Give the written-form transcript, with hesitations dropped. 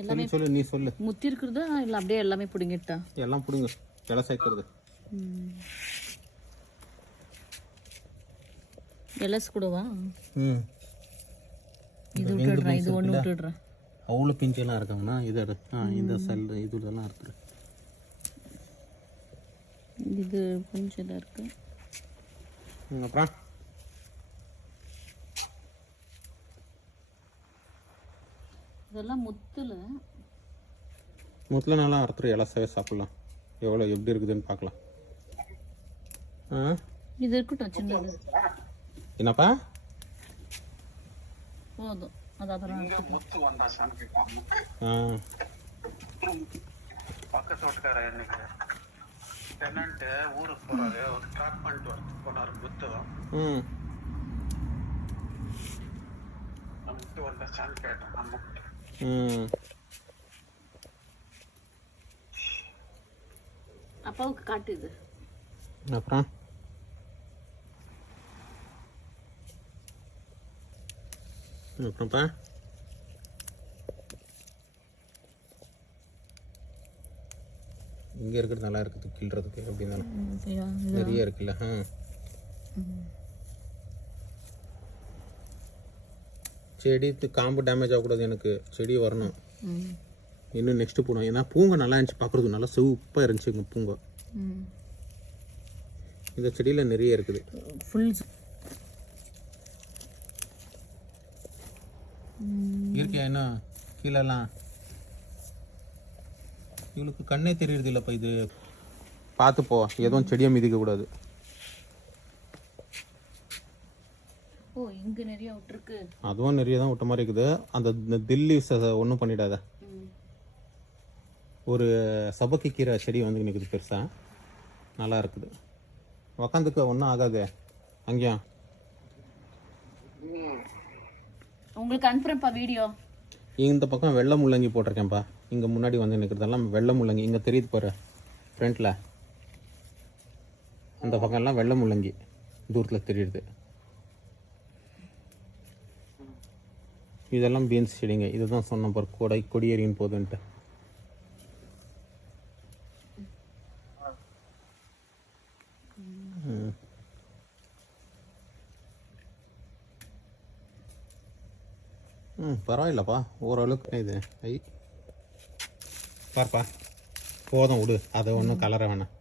எல்லாமே சொல்லு, நீ சொல்லு. முத்தி இருக்கிறதா இல்லை அப்படியே எல்லாமே பிடுங்கிட்டா? எல்லாம் பிடுங்க, இலை சேர்க்கறது. எலஸ் கூடவா? இது எங்க விட்டுடுறேன், இது beans ஒன்று இருக்குல்ல, விட்டுடுறேன். அவ்வளோ பிஞ்செல்லாம் இருக்காங்கண்ணா. இதை இந்த செல் இதுலலாம் இருக்குது. இது கொஞ்சம் இதாக இருக்கு. அப்புறம் இதெல்லாம் முத்துல நல்லா அறுத்துரு, இலசாவே சாப்பிட்லாம். எவ்வளோ எப்படி இருக்குதுன்னு பார்க்கலாம். இது இருக்கட்டும், சின்னது. என்னப்பா? போதும், அது அப்புறம் பக்கத்து வீட்டுக்கார எனக்கு டெனன்ட் ஊருக்கு போறாரு, ஒரு ஸ்டார்ட் பண்ணிட்டு வரது போனாரு முத்து. முத்து வந்தாச்சான்னு கேட்டேன். நம்ம அப்பாவுக்கு காட்டுது. அப்புறம் அப்புறம்ப்பா இங்கே இருக்கிறது நல்லா இருக்குது கிள்றதுக்கு. எப்படின்னா நிறைய இருக்குல்ல. செடி காம்பு டேமேஜ் ஆகக்கூடாது, எனக்கு செடி வரணும் இன்னும் நெக்ஸ்ட்டு போடும். ஏன்னா பூங்கை நல்லா இருந்துச்சு, பார்க்குறது நல்லா சூப்பாக இருந்துச்சு இங்கே பூங்கை. இந்த செடியில் நிறைய இருக்குது ஃபுல் இருக்கியா என்ன கீழெல்லாம். இவளுக்கு கண்ணே தெரியுறது இல்லைப்பா. இது பார்த்துப்போ, எதுவும் செடியை மிதிக்க கூடாது. ஓ, இங்கே நிறைய விட்டுருக்கு. அதுவும் நிறைய தான் விட்ட மாதிரி இருக்குது. அந்த தில்லி ஒன்றும் பண்ணிடாத. ஒரு சபக்கி கீரை செடி வந்து நிற்குது பெருசாக, நல்லா இருக்குது. உக்காந்துக்க ஒன்றும் ஆகாது. அங்கேயா உங்களுக்கு அனுப்புறேன்ப்பா வீடியோ. இந்த பக்கம் வெள்ளை முள்ளங்கி போட்டிருக்கேன்ப்பா. இங்கே முன்னாடி வந்து நிற்கிறதெல்லாம் வெள்ளை முள்ளங்கி. இங்கே தெரியுது பாரு ஃப்ரண்ட்டில், அந்த பக்கம்லாம் வெள்ளை முள்ளங்கி தூரத்தில் தெரியுது. இதெல்லாம் பீன்ஸ் செடிங்க. இதுதான் சொன்ன பாரு, கொடியேறின்னு போகுதுன்ட்டு. பரவாயில்லப்பா, ஓரளவுக்கு இது. பார்ப்பா, போதும் விடு, அதை ஒன்றும் கலர வேணாம்.